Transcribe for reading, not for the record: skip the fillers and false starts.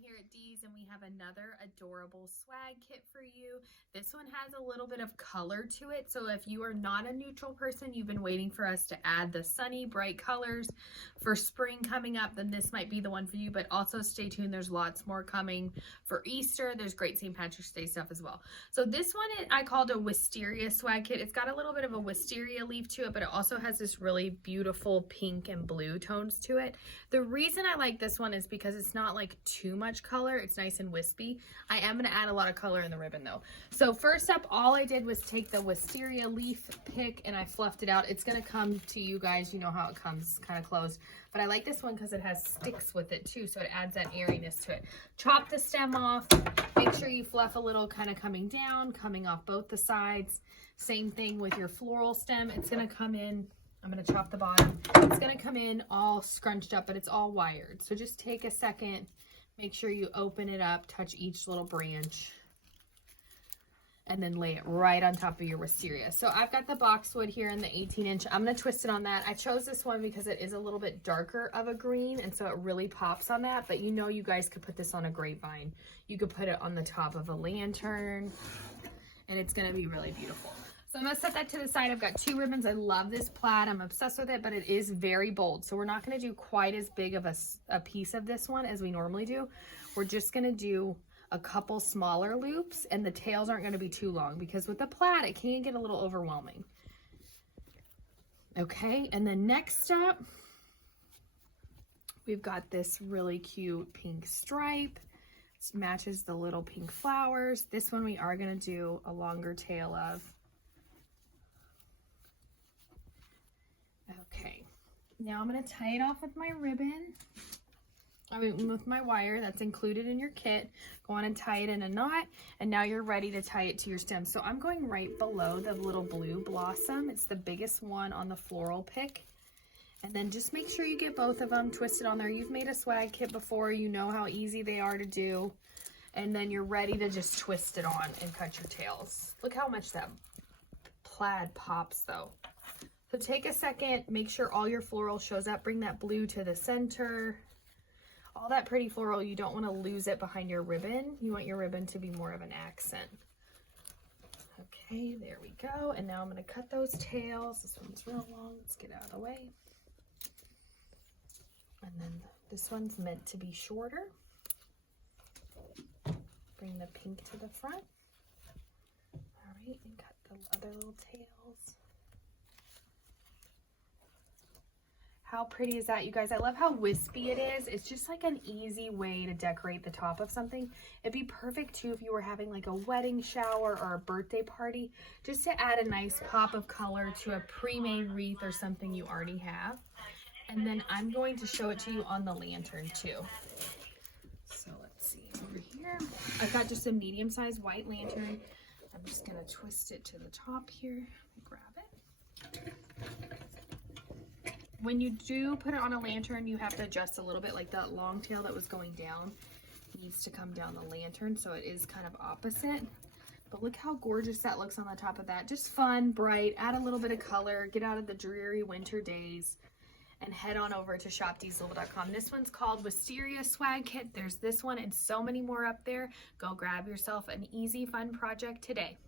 here at Dee's, and we have another adorable swag kit for you. This one has a little bit of color to it, so if you are not a neutral person, you've been waiting for us to add the sunny bright colors for spring coming up, then this might be the one for you. But also stay tuned, there's lots more coming for Easter. There's great St. Patrick's Day stuff as well. So this one I called a Wisteria Swag Kit. It's got a little bit of a wisteria leaf to it, but it also has this really beautiful pink and blue tones to it. The reason I like this one is because it's not like too much color. It's nice and wispy. I am going to add a lot of color in the ribbon though. So first up, all I did was take the wisteria leaf pick and I fluffed it out. It's going to come to you guys. You know how it comes kind of closed. But I like this one because it has sticks with it too, so it adds that airiness to it. Chop the stem off. Make sure you fluff a little, kind of coming down, coming off both the sides. Same thing with your floral stem. It's going to come in. I'm going to chop the bottom. It's going to come in all scrunched up, but it's all wired. So just take a second, make sure you open it up, touch each little branch, and then lay it right on top of your wisteria. So I've got the boxwood here in the 18-inch. I'm going to twist it on that. I chose this one because it is a little bit darker of a green, and so it really pops on that. But you know, you guys could put this on a grapevine. You could put it on the top of a lantern, and it's going to be really beautiful. So I'm going to set that to the side. I've got two ribbons. I love this plaid. I'm obsessed with it, but it is very bold. So we're not going to do quite as big of a piece of this one as we normally do. We're just going to do a couple smaller loops, and the tails aren't going to be too long because with the plaid, it can get a little overwhelming. Okay, and then next up, we've got this really cute pink stripe. It matches the little pink flowers. This one we are going to do a longer tail of. Okay, now I'm going to tie it off with my ribbon. With my wire that's included in your kit. Go on and tie it in a knot, and now you're ready to tie it to your stem. So I'm going right below the little blue blossom. It's the biggest one on the floral pick. And then just make sure you get both of them twisted on there. You've made a swag kit before, you know how easy they are to do. And then you're ready to just twist it on and cut your tails. Look how much that plaid pops though. So take a second, make sure all your floral shows up. Bring that blue to the center. All that pretty floral, you don't want to lose it behind your ribbon. You want your ribbon to be more of an accent. Okay, there we go. And now I'm going to cut those tails. This one's real long. Let's get out of the way. And then this one's meant to be shorter. Bring the pink to the front. All right, and cut the other little tails. How pretty is that, you guys? I love how wispy it is. It's just like an easy way to decorate the top of something. It'd be perfect too if you were having like a wedding shower or a birthday party, just to add a nice pop of color to a pre-made wreath or something you already have. And then I'm going to show it to you on the lantern too. So let's see over here. I've got just a medium-sized white lantern. I'm just gonna twist it to the top here. Grab it. When you do put it on a lantern, you have to adjust a little bit. Like that long tail that was going down needs to come down the lantern, so it is kind of opposite. But look how gorgeous that looks on the top of that. Just fun, bright, add a little bit of color, get out of the dreary winter days, and head on over to shopdeeslittle.com. This one's called Wisteria Swag Kit. There's this one and so many more up there. Go grab yourself an easy, fun project today.